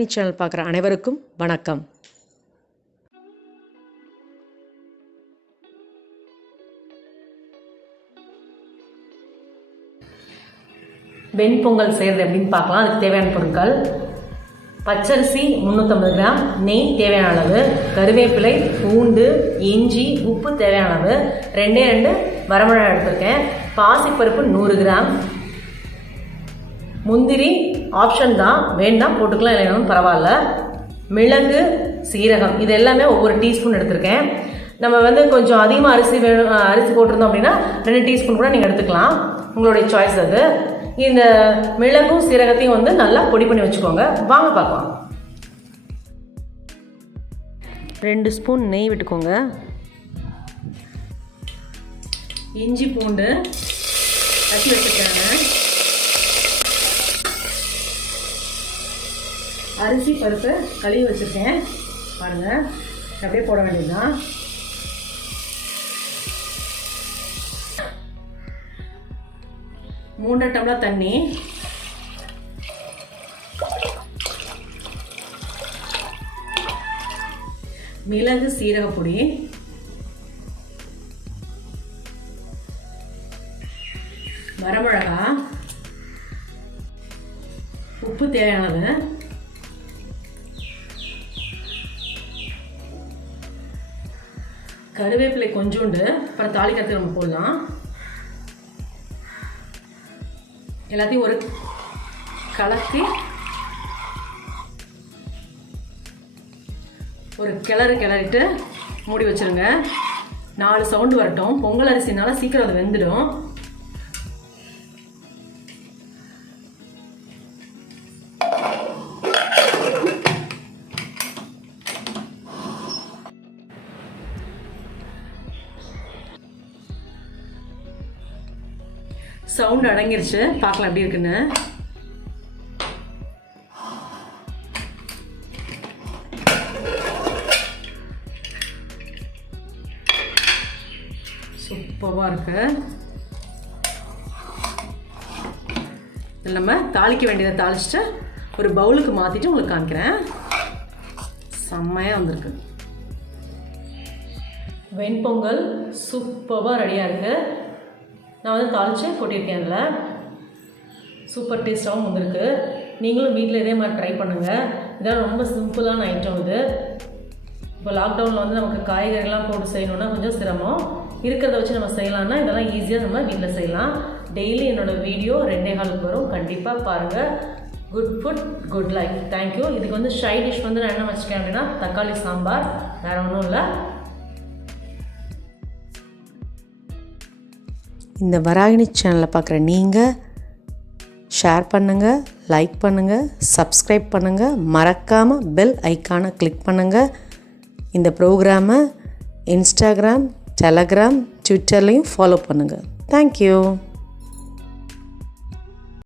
Varahini channel பார்க்குற அனைவருக்கும் வணக்கம். வெண்பொங்கல் செய்கிறது எப்படின்னு பார்க்கலாம். அதுக்கு தேவையான பொருட்கள்: பச்சரிசி 350 கிராம், நெய் தேவையான அளவு, கருவேப்பிலை, பூண்டு, இஞ்சி, உப்பு தேவையான அளவு, 2 வரமிளகாய் எடுத்துருக்கேன், பாசிப்பருப்பு 100 கிராம், முந்திரி ஆப்ஷன் தான், வேணா போட்டுக்கலாம், இல்லைனாலும் பரவாயில்ல, மிளகு, சீரகம் இது எல்லாமே ஒவ்வொரு டீஸ்பூன் எடுத்திருக்கேன். நம்ம கொஞ்சம் அதிகமாக அரிசி போட்டிருந்தோம் அப்படின்னா 2 டீஸ்பூன் கூட நீங்கள் எடுத்துக்கலாம், உங்களுடைய சாய்ஸ் அது. இந்த மிளகும் சீரகத்தையும் நல்லா பொடி பண்ணி வச்சுக்கோங்க. வாங்க பார்க்கலாம். 2 ஸ்பூன் நெய் விட்டுக்கோங்க. இஞ்சி பூண்டு தட்டி வச்சுருக்காங்க. அரிசி பருப்பு கழுவி வச்சுருக்கேன் பாருங்கள், அப்படியே போட வேண்டியதுதான். மூணு டம்ளர் தண்ணி, மிளகு சீரக பொடி, வரமிளகாய், உப்பு தேவையானது, கருவேப்பிலை கொஞ்சோண்டு, அப்புறம் தாளிக்கிறதுக்கு நம்ம போடலாம். எல்லாத்தையும் ஒரு கலக்கி ஒரு கிளறிட்டு மூடி வச்சுருங்க. 4 சவுண்டு வரட்டும். பொங்கல் அரிசினால சீக்கிரம் அது வெந்துடும். சவுண்ட் அடங்கிருச்சு, பார்க்கலாம் எப்படி இருக்குன்னு. சூப்பராக இருக்கு. இதில் நம்ம தாளிக்க வேண்டியதை தாளிச்சுட்டு ஒரு பவுலுக்கு மாற்றிட்டு உங்களுக்கு காமிக்கிறேன். செம்மையாக வந்திருக்கு. வெண்பொங்கல் சூப்பராக ரெடியாக இருக்குது. நான் தாளித்து கொட்டியிருக்கேன். அதில் சூப்பர் டேஸ்ட்டாகவும் வந்திருக்கு. நீங்களும் வீட்டில் இதே மாதிரி ட்ரை பண்ணுங்கள். இதெல்லாம் ரொம்ப சிம்பிளான ஐட்டம் இது. இப்போ லாக்டவுனில் நமக்கு காய்கறிலாம் போட்டு செய்யணுன்னா கொஞ்சம் சிரமம். இருக்கிறத வச்சு நம்ம செய்யலாம்னா இதெல்லாம் ஈஸியாக நம்ம வீட்டில் செய்யலாம். டெய்லி என்னோடய வீடியோ 2:15 வரும், கண்டிப்பாக பாருங்கள். Good food good life. Thank you. இதுக்கு சைட் டிஷ் நான் என்ன வச்சுருக்கேன் அப்படின்னா தக்காளி சாம்பார், வேறு ஒன்றும் இல்லை. இந்த வராகினி சேனலை பார்க்குற நீங்கள் ஷேர் பண்ணுங்கள், லைக் பண்ணுங்கள், சப்ஸ்கிரைப் பண்ணுங்கள், மறக்காமல் பெல் ஐக்கானை கிளிக் பண்ணுங்கள். இந்த ப்ரோக்ராமை இன்ஸ்டாகிராம், டெலகிராம், ட்விட்டர்லேயும் ஃபாலோ பண்ணுங்கள். தேங்க்யூ.